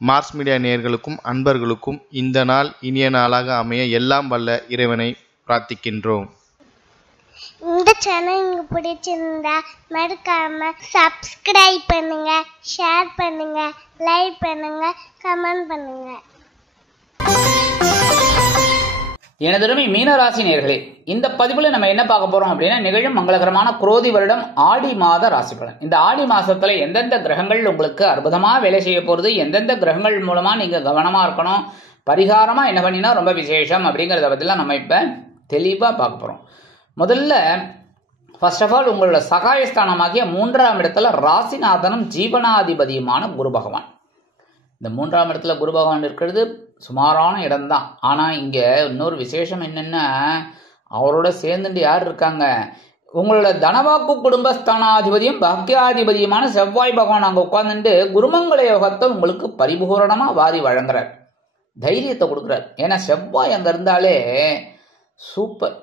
Mars media நேயர்களுக்கும் அன்பர்களுக்கும் இந்த நாள் இனிய நாளாக அமைய எல்லாம் வல்ல இறைவனை பிரார்த்திக்கின்றோம். இந்த சேனல் உங்களுக்கு பிடிச்சிருந்தா மறக்காம சப்ஸ்கிரைப் பண்ணுங்க, ஷேர் பண்ணுங்க, லைக் பண்ணுங்க, கமெண்ட் பண்ணுங்க. எனதருமை மீனராசி நேயர்களே, இந்த பதிவுல நம்ம என்ன பார்க்க போறோம் அப்படின்னா, நிகழும் மங்களகரமான குரோதி வருடம் ஆடி மாத ராசி பலன். இந்த ஆடி மாசத்துல எந்தெந்த கிரகங்கள் உங்களுக்கு அற்புதமா வேலை செய்ய போறது, எந்தெந்த கிரகங்கள் மூலமா நீங்க கவனமா இருக்கணும், பரிகாரமா என்ன பண்ணினா ரொம்ப விசேஷம் அப்படிங்கறத பத்திலாம் நம்ம இப்ப தெளிவா பார்க்க போறோம். முதல்ல ஃபர்ஸ்ட் ஆஃப் ஆல் உங்களோட சகாயஸ்தானமாகிய 3ஆம் இடத்துல ராசிநாதனும் ஜீவனாதிபதியுமான குரு பகவான். இந்த 3ஆம் இடத்துல குரு பகவான் இருக்கிறது சுமாரான இடம்தான். ஆனா இங்க இன்னொரு விசேஷம் என்னன்னா, அவரோட சேர்ந்துட்டு யார் இருக்காங்க, உங்களோட தனவாக்கு குடும்பஸ்தானாதிபதியும் பாக்கியாதிபதியுமான செவ்வாய் பகவான் அங்க உட்கார்ந்துட்டு குருமங்கள யோகத்தை உங்களுக்கு பரிபூரணமா வாரி வழங்குறார், தைரியத்தை கொடுக்குறார். ஏன்னா செவ்வாய் அங்க இருந்தாலே சூப்பர்.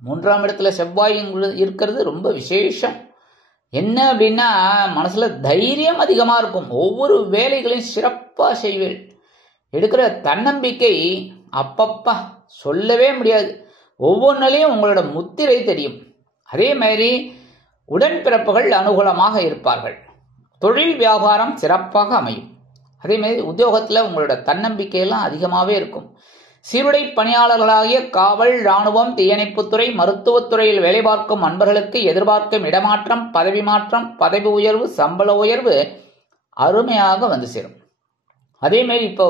3ஆம் இடத்துல செவ்வாய் இருக்கிறது ரொம்ப விசேஷம். என்ன அப்படின்னா, மனசுல தைரியம் அதிகமா இருக்கும், ஒவ்வொரு வேலைகளையும் சிறப்பா செய்வேன், எடுக்கிற தன்னம்பிக்கை அப்பப்பா சொல்லவே முடியாது, ஒவ்வொன்றிலையும் உங்களோட முத்திரை தெரியும். அதே மாதிரி உடன்பிறப்புகள் அனுகூலமாக இருப்பார்கள், தொழில் வியாபாரம் சிறப்பாக அமையும். அதே மாதிரி உத்தியோகத்துல உங்களோட தன்னம்பிக்கையெல்லாம் அதிகமாகவே இருக்கும். சீருடை பணியாளர்களாகிய காவல், இராணுவம், தீயணைப்புத்துறை, மருத்துவத்துறையில் வேலை பார்க்கும் அன்பர்களுக்கு எதிர்பார்க்கும் இடமாற்றம், பதவி மாற்றம், பதவி உயர்வு, சம்பள உயர்வு அருமையாக வந்து சேரும். அதே மாதிரி இப்போ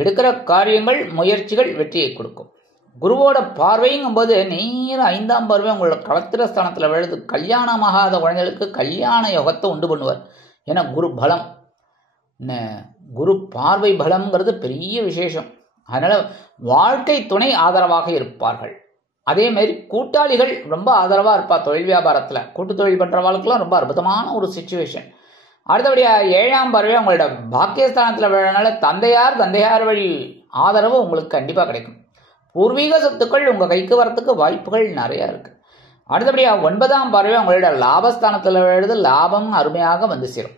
எடுக்கிற காரியங்கள், முயற்சிகள் வெற்றியை கொடுக்கும். குருவோட பார்வைங்கும் போது நேர 5ஆம் பார்வை உங்களோட களத்திரஸ்தானத்துல விழுது. கல்யாணமாகாத குழந்தைகளுக்கு கல்யாண யோகத்தை உண்டு பண்ணுவார். ஏன்னா குரு பலம், குரு பார்வை பலம்ங்கிறது பெரிய விசேஷம். அதனால வாழ்க்கை துணை ஆதரவாக இருப்பார்கள். அதே மாதிரி கூட்டாளிகள் ரொம்ப ஆதரவா இருப்பா. தொழில் வியாபாரத்துல கூட்டு தொழில் பண்றவர்களுக்கெல்லாம் ரொம்ப அற்புதமான ஒரு சிச்சுவேஷன். அடுத்தபடியா 7ஆம் பார்வை உங்களோட பாக்கியஸ்தானத்துல விழனால தந்தையார் வழி ஆதரவு உங்களுக்கு கண்டிப்பா கிடைக்கும். பூர்வீக சொத்துக்கள் உங்க கைக்கு வரத்துக்கு வாய்ப்புகள் நிறைய இருக்கு. அடுத்தபடியா 9ஆம் பார்வை உங்களோட லாபஸ்தானத்துல விழுது, லாபம் அருமையாக வந்து சேரும்.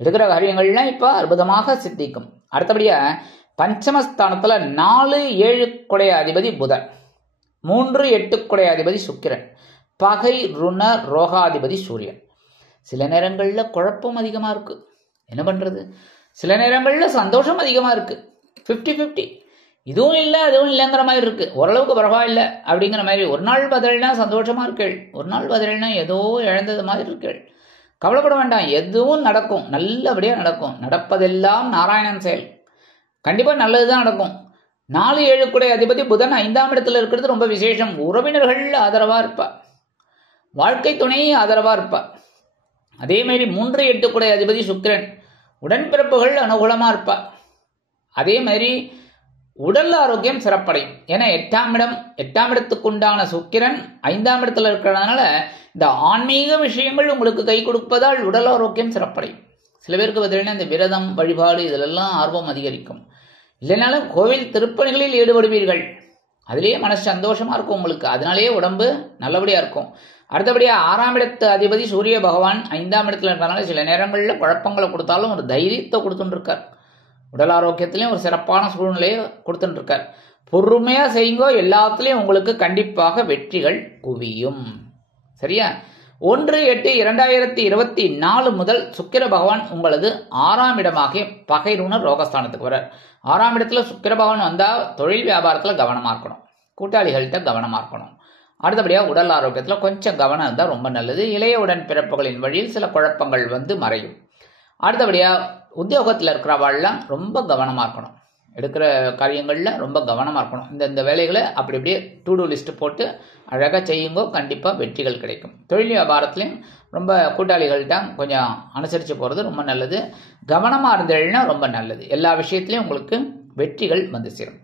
எடுக்கிற காரியங்கள்லாம் இப்ப அற்புதமாக சித்திக்கும். அடுத்தபடியா பஞ்சமஸ்தானத்துல 4, 7 குடைய அதிபதி புதன், 3, 8 குடைய அதிபதி சுக்கிரன், பகை, ருண, ரோகாதிபதி சூரியன். சில நேரங்கள்ல குழப்பம் அதிகமா இருக்கு, என்ன பண்றது, சில நேரங்கள்ல சந்தோஷம் அதிகமா இருக்கு. 50-50, இதுவும் இல்லை அதுவும் இல்லைங்கிற மாதிரி இருக்கு. ஓரளவுக்கு பரவாயில்ல அப்படிங்கிற மாதிரி. ஒரு நாள் பதில்னா சந்தோஷமா இருக்கேள், ஒரு நாள் பதில்னா ஏதோ இழந்தது மாதிரி இருக்கேள். கவலைப்பட வேண்டாம், எதுவும் நடக்கும், நல்லபடியா நடக்கும். நடப்பதெல்லாம் நாராயணன் செயல், கண்டிப்பா நல்லதுதான் நடக்கும். 4, 7 குடைய அதிபதி புதன் 5ஆம் இடத்துல இருக்கிறது ரொம்ப விசேஷம். உறவினர்கள் ஆதரவா இருப்பா, வாழ்க்கை துணை ஆதரவா இருப்பா. அதே மாதிரி 3, 8 குடைய அதிபதி சுக்கிரன், உடன்பிறப்புகள் அனுகூலமா இருப்பா. அதே மாதிரி உடல் ஆரோக்கியம் சிறப்படையும். ஏன்னா 8ஆம் இடத்துக்குண்டான சுக்கிரன் 5ஆம் இடத்துல இருக்கிறதுனால இந்த ஆன்மீக விஷயங்கள் உங்களுக்கு கை கொடுப்பதால் உடல் ஆரோக்கியம் சிறப்படையும். சில பேருக்கு பார்த்தீங்கன்னா இந்த விரதம், வழிபாடு இதிலெல்லாம் ஆர்வம் அதிகரிக்கும். இல்லைனாலும் கோவில் திருப்பணிகளில் ஈடுபடுவீர்கள், அதிலேயே மனசு சந்தோஷமா இருக்கும் உங்களுக்கு, அதனாலேயே உடம்பு நல்லபடியா இருக்கும். அடுத்தபடியா 6ஆம் இடத்து அதிபதி சூரிய பகவான் 5ஆம் இடத்துல இருக்கிறதுனால சில நேரங்களில் குழப்பங்களை கொடுத்தாலும் ஒரு தைரியத்தை கொடுத்துட்டு இருக்கார். உடல் ஆரோக்கியத்திலையும் ஒரு சிறப்பான சூழ்நிலையை கொடுத்துட்டு இருக்கார். பொறுமையா செய்யுங்கோ, எல்லாத்துலயும் உங்களுக்கு கண்டிப்பாக வெற்றிகள் குவியும். சரியா? 1/8/2024 முதல் சுக்கிர பகவான் உங்களது 6ஆம் இடமாகிய பகை, ருண, ரோகஸ்தானத்துக்கு வர்றார். 6ஆம் இடத்துல சுக்கிர பகவான் வந்தா தொழில் வியாபாரத்துல கவனமா இருக்கணும், கூட்டாளிகள்கிட்ட கவனமா இருக்கணும். அடுத்தபடியா உடல் ஆரோக்கியத்துல கொஞ்சம் கவனம் இருந்தா ரொம்ப நல்லது. இளைய உடன் பிறப்புகளின் வழியில் சில குழப்பங்கள் வந்து மறையும். அடுத்தபடியா உத்தியோகத்துல இருக்கிறவாள்லாம் ரொம்ப கவனமா இருக்கணும், எடுக்கிற காரியங்கள்ல ரொம்ப கவனமா இருக்கணும். இந்த வேலைகளை அப்படி அப்படியே டூ டூ லிஸ்ட் போட்டு அழகா செய்யுங்கோ, கண்டிப்பா வெற்றிகள் கிடைக்கும். தொழில் வியாபாரத்திலையும் ரொம்ப கூட்டாளிகள்கிட்ட கொஞ்சம் அனுசரிச்சு போறது ரொம்ப நல்லது. கவனமா இருந்தேன்னா ரொம்ப நல்லது, எல்லா விஷயத்திலையும் உங்களுக்கு வெற்றிகள் வந்து சேரும்.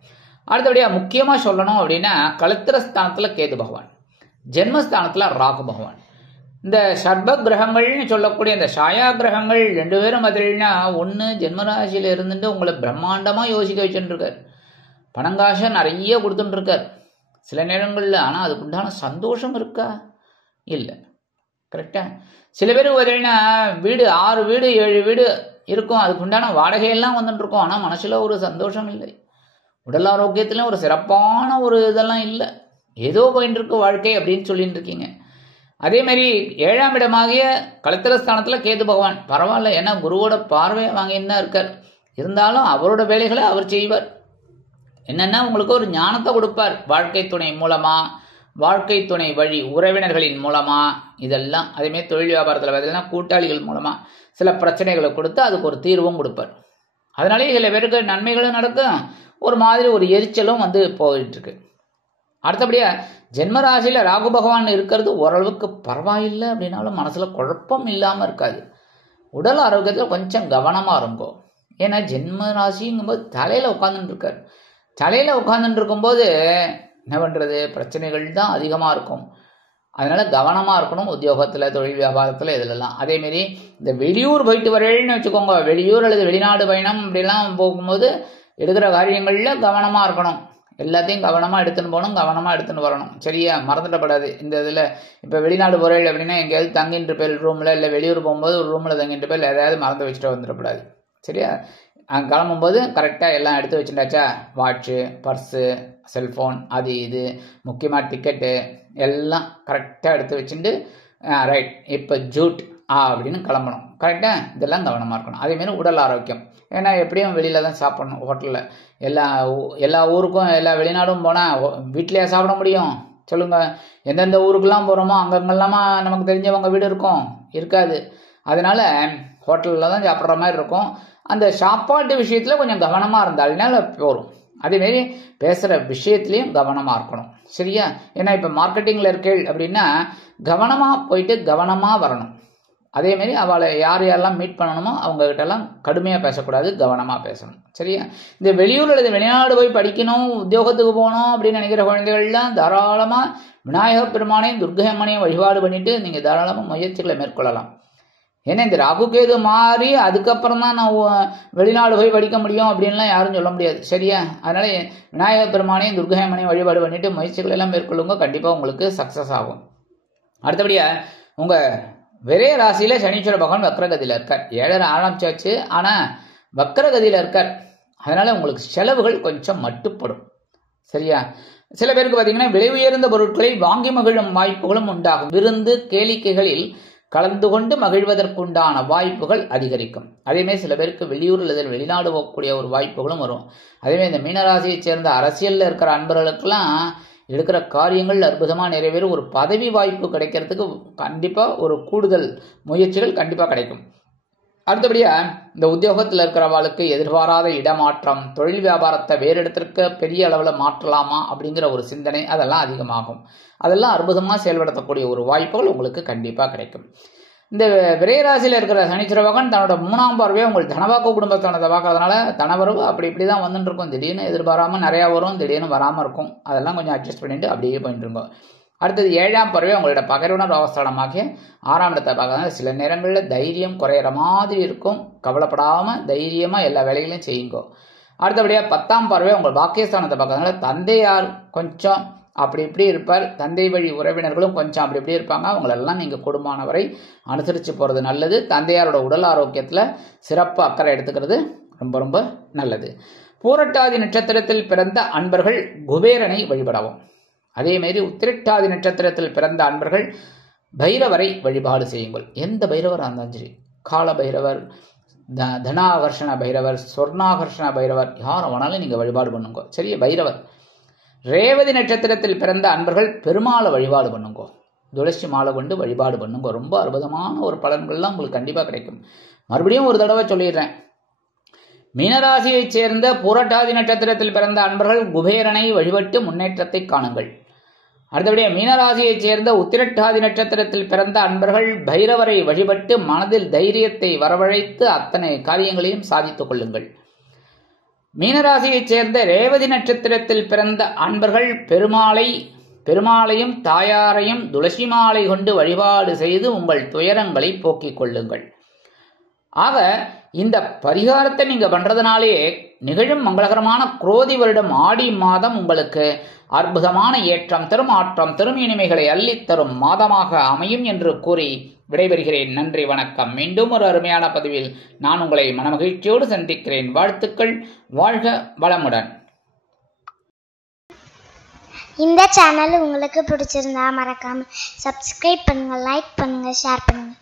அடுத்தபடியா முக்கியமா சொல்லணும் அப்படின்னா, களத்திரஸ்தானத்துல கேது பகவான், ஜென்மஸ்தானத்துல ராகு பகவான். இந்த சர்ப கிரகங்கள்னு சொல்லக்கூடிய இந்த சாயா கிரகங்கள் 2 பேரும் பார்த்தீங்கன்னா, ஒன்று ஜென்மராசியில இருந்துட்டு உங்களை பிரம்மாண்டமா யோசிக்க வச்சுட்டு இருக்கார், பணங்காசை நிறைய கொடுத்துட்டு இருக்கார் சில நேரங்கள்ல. ஆனா அதுக்குண்டான சந்தோஷம் இருக்கா? இல்லை. கரெக்டா? சில பேருக்கு பார்த்தீங்கன்னா வீடு 6 வீடு 7 வீடு இருக்கும், அதுக்கு உண்டான வாடகையெல்லாம் வந்துட்டு இருக்கும். ஆனால் மனசில் ஒரு சந்தோஷம் இல்லை, உடல் ஆரோக்கியத்திலும் ஒரு சிறப்பான ஒரு இதெல்லாம் இல்லை, ஏதோ போயிட்டு இருக்கு வாழ்க்கை அப்படின்னு சொல்லிட்டு இருக்கீங்க. அதே மாதிரி 7ஆம் இடமாகிய களத்திரஸ்தானத்தில் கேது பகவான் பரவாயில்ல, ஏன்னா குருவோட பார்வையை வாங்கின்னு தான் இருக்கார். இருந்தாலும் அவரோட வேலைகளை அவர் செய்வார். என்னன்னா உங்களுக்கு ஒரு ஞானத்தை கொடுப்பார், வாழ்க்கை துணை மூலமா, வாழ்க்கை துணை வழி உறவினர்களின் மூலமா, இதெல்லாம். அதேமாதிரி தொழில் வியாபாரத்தில் பார்த்தீங்கன்னா கூட்டாளிகள் மூலமா சில பிரச்சனைகளை கொடுத்து அதுக்கு ஒரு தீர்வும் கொடுப்பார். அதனாலே சில பேருக்கு நன்மைகளும் நடக்கும், ஒரு மாதிரி ஒரு எரிச்சலும் வந்து போயிட்டு இருக்கு. அடுத்தபடியா ஜென்மராசியில ராகு பகவான் இருக்கிறது ஓரளவுக்கு பரவாயில்லை அப்படின்னாலும் மனசுல குழப்பம் இல்லாம இருக்காது. உடல் ஆரோக்கியத்தில் கொஞ்சம் கவனமா இருக்கும். ஏன்னா ஜென்ம ராசிங்கும்போது தலையில உட்காந்துட்டு இருக்காரு. தலையில உட்காந்துட்டு இருக்கும்போது என்ன பண்றது, பிரச்சனைகள் தான் அதிகமா இருக்கும். அதனால கவனமா இருக்கணும் உத்தியோகத்துல, தொழில் வியாபாரத்துல, இதுலலாம். அதே மாதிரி இந்த வெளியூர் போயிட்டு வரேன்னு வச்சுக்கோங்க, வெளியூர் அல்லது வெளிநாடு பயணம் அப்படிலாம் போகும்போது எடுக்கிற காரியங்கள்ல கவனமா இருக்கணும். எல்லாத்தையும் கவனமா எடுத்துன்னு போகணும், கவனமா எடுத்துன்னு வரணும். சரியா, மறந்துடப்படாது. இந்த இதுல இப்ப வெளிநாடு போறேன் அப்படின்னா எங்கேயாவது தங்கின்ற பேர் ரூம்ல, இல்லை வெளியூர் போகும்போது ஒரு ரூம்ல தங்கின்ற பேர் எதாவது மறந்து வச்சுட்டு வந்துடக்கூடாது. சரியா, கிளம்பும்போது கரெக்டாக எல்லாம் எடுத்து வச்சுட்டாச்சா, வாட்சு, பர்ஸு, செல்ஃபோன், அது இது முக்கியமாக டிக்கெட்டு எல்லாம் கரெக்டாக எடுத்து வச்சுட்டு ரைட் இப்போ ஜூட் அப்படின்னு கிளம்பணும். கரெக்டாக இதெல்லாம் கவனமாக இருக்கணும். அதேமாரி உடல் ஆரோக்கியம், ஏன்னா எப்படியும் வெளியில் தான் சாப்பிடணும். ஹோட்டலில் எல்லா ஊருக்கும் எல்லா வெளிநாடும் போனால் வீட்டிலேயே சாப்பிட முடியும் சொல்லுங்கள்? எந்தெந்த ஊருக்கெல்லாம் போகிறோமோ அங்கங்கெல்லாமா நமக்கு தெரிஞ்சவங்க வீடு இருக்கும்? இருக்காது. அதனால ஹோட்டலில் தான் சாப்பிட்ற மாதிரி இருக்கும். அந்த சாப்பாட்டு விஷயத்தில் கொஞ்சம் கவனமாக இருந்தாலும் போகும். அதேமாரி பேசுகிற விஷயத்துலையும் கவனமாக இருக்கணும். சரியா, ஏன்னா இப்போ மார்க்கெட்டிங்கில் இருக்கேள் அப்படின்னா கவனமாக போயிட்டு கவனமாக வரணும். அதேமாரி அவளை யாரெல்லாம் மீட் பண்ணணுமோ அவங்ககிட்டலாம் கடுமையாக பேசக்கூடாது, கவனமாக பேசணும். சரியா, இந்த வெளியூர் அல்லது வெளிநாடு போய் படிக்கணும், உத்தியோகத்துக்கு போகணும் அப்படின்னு நினைக்கிற குழந்தைகள்லாம் தாராளமாக விநாயகர் பெருமானையும் துர்க்கை அம்மனையும் வழிபாடு பண்ணிட்டு நீங்கள் தாராளமாக முயற்சிகளை மேற்கொள்ளலாம். ஏன்னா இந்த ராகு கேது மாறி அதுக்கப்புறம் தான் நான் வெளிநாடு போய் படிக்க முடியும் அப்படின்லாம் யாரும் சொல்ல முடியாது. சரியா, அதனால விநாயகர் பெருமானையும் துர்க்கை அம்மனையும் வழிபாடு பண்ணிட்டு முயற்சிகள் எல்லாம் மேற்கொள்ளுங்க, கண்டிப்பாக உங்களுக்கு சக்ஸஸ் ஆகும். அடுத்தபடியா உங்க விரய ராசியில சனீஸ்வர பகவான் வக்ரகதியில இருக்கார். 7 ஆரம்பிச்சாச்சு, ஆனா வக்ரகதியில இருக்கார். அதனால உங்களுக்கு செலவுகள் கொஞ்சம் மட்டுப்படும். சரியா, சில பேருக்கு பார்த்தீங்கன்னா விலை உயர்ந்த பொருட்களை வாங்கி மகிழும் வாய்ப்புகளும் உண்டாகும். விருந்து கேளிக்கைகளில் கலந்து கொண்டு மகிழ்வதற்குண்டான வாய்ப்புகள் அதிகரிக்கும். அதேமாதிரி சில பேருக்கு வெளியூர் அல்லது வெளிநாடு போகக்கூடிய ஒரு வாய்ப்புகளும் வரும். அதேமாதிரி இந்த மீனராசியை சேர்ந்த அரசியலில் இருக்கிற அன்பர்களுக்கெல்லாம் எடுக்கிற காரியங்கள் அற்புதமாக நிறைவேறும். ஒரு பதவி வாய்ப்பு கிடைக்கிறதுக்கு கண்டிப்பாக ஒரு கூடுதல் முயற்சிகள் கண்டிப்பாக கிடைக்கும். அடுத்தபடியாக இந்த உத்தியோகத்தில் இருக்கிறவர்களுக்கு எதிர்பாராத இடமாற்றம், தொழில் வியாபாரத்தை வேறு இடத்திற்கு பெரிய அளவில் மாற்றலாமா அப்படிங்கிற ஒரு சிந்தனை அதெல்லாம் அதிகமாகும். அதெல்லாம் அற்புதமாக செயல்படுத்தக்கூடிய ஒரு வாய்ப்புகள் உங்களுக்கு கண்டிப்பாக கிடைக்கும். இந்த விரயராசியில் இருக்கிற சனீஸ்வர பகவான் தன்னோட 3ஆம் பார்வையை உங்கள் தனவாக்கு குடும்பத்தானதை பார்க்கறதுனால தனவரவு அப்படி இப்படி தான் வந்துட்டு இருக்கும். திடீர்னு எதிர்பாராமல் நிறையா வரும், திடீர்னு வராமல் இருக்கும். அதெல்லாம் கொஞ்சம் அட்ஜஸ்ட் பண்ணிட்டு அப்படியே போயிட்டு இருக்கோம். அடுத்தது 7ஆம் பார்வை உங்களோட பகையுணர் அவஸ்தானமாகிய 6ஆம் இடத்தை பார்க்கறதுனால சில நேரங்களில் தைரியம் குறையிற மாதிரி இருக்கும். கவலைப்படாமல் தைரியமாக எல்லா வேலைகளையும் செய்யுங்க. அடுத்தபடியாக 10ஆம் பார்வை உங்கள் பாக்கியஸ்தானத்தை பார்க்கறதுனால தந்தையார் கொஞ்சம் அப்படி இப்படி இருப்பார். தந்தை வழி உறவினர்களும் கொஞ்சம் அப்படி இப்படி இருப்பாங்க. அவங்களெல்லாம் நீங்கள் கூடுமானவரை அனுசரித்து போகிறது நல்லது. தந்தையாரோட உடல் ஆரோக்கியத்தில் சிறப்பு அக்கறை எடுத்துக்கிறது ரொம்ப ரொம்ப நல்லது. பூரட்டாதி நட்சத்திரத்தில் பிறந்த அன்பர்கள் குபேரனை வழிபடவும். அதேமாரி உத்திரட்டாதி நட்சத்திரத்தில் பிறந்த அன்பர்கள் பைரவரை வழிபாடு செய்யுங்கள். எந்த பைரவராக இருந்தாலும் சரி, கால பைரவர், தனாகர்ஷண பைரவர், சொர்ணாகர்ஷண பைரவர், யாரை வேணாலும் நீங்கள் வழிபாடு பண்ணுங்க. சரியா, பைரவர். ரேவதி நட்சத்திரத்தில் பிறந்த அன்பர்கள் பெருமாளை வழிபாடு பண்ணுங்க. துளசி மாலை கொண்டு வழிபாடு பண்ணுங்க. ரொம்ப அற்புதமான ஒரு பலன்கள்லாம் உங்களுக்கு கண்டிப்பாக கிடைக்கும். மறுபடியும் ஒரு தடவை சொல்லிடுறேன். மீனராசியைச் சேர்ந்த பூரட்டாதி நட்சத்திரத்தில் பிறந்த அன்பர்கள் குபேரனை வழிபட்டு முன்னேற்றத்தை காணுங்கள். அடுத்தபடியாக மீனராசியைச் சேர்ந்த உத்திரட்டாதி நட்சத்திரத்தில் பிறந்த அன்பர்கள் பைரவரை வழிபட்டு மனதில் தைரியத்தை வரவழைத்து அத்தனை காரியங்களையும் சாதித்துக் கொள்ளுங்கள். மீனராசியைச் சேர்ந்த ரேவதி நட்சத்திரத்தில் பிறந்த அன்பர்கள் பெருமாளையும் தாயாரையும் துளசி மாலை கொண்டு வழிபாடு செய்து உங்கள் துயரங்களை போக்கிக் கொள்ளுங்கள். ஆக இந்த பரிகாரத்தை நீங்க பண்றதுனாலே நிகழும் மங்களகரமான குரோதி வருடம் ஆடி மாதம் உங்களுக்கு அற்புதமான ஏற்றம் தரும், ஆற்றம் தரும், இனிமைகளை அள்ளித்தரும் மாதமாக அமையும் என்று கூறி விடைபெறுகிறேன். நன்றி, வணக்கம். மீண்டும் ஒரு அருமையான பதிவில் நான் உங்களை மனமகிழ்ச்சியோடு சந்திக்கிறேன். வாழ்த்துக்கள். வாழ்க வளமுடன். இந்த சேனல் உங்களுக்கு பிடிச்சிருந்தா மறக்காம சப்ஸ்கிரைப் பண்ணுங்க, லைக் பண்ணுங்க, ஷேர் பண்ணுங்க.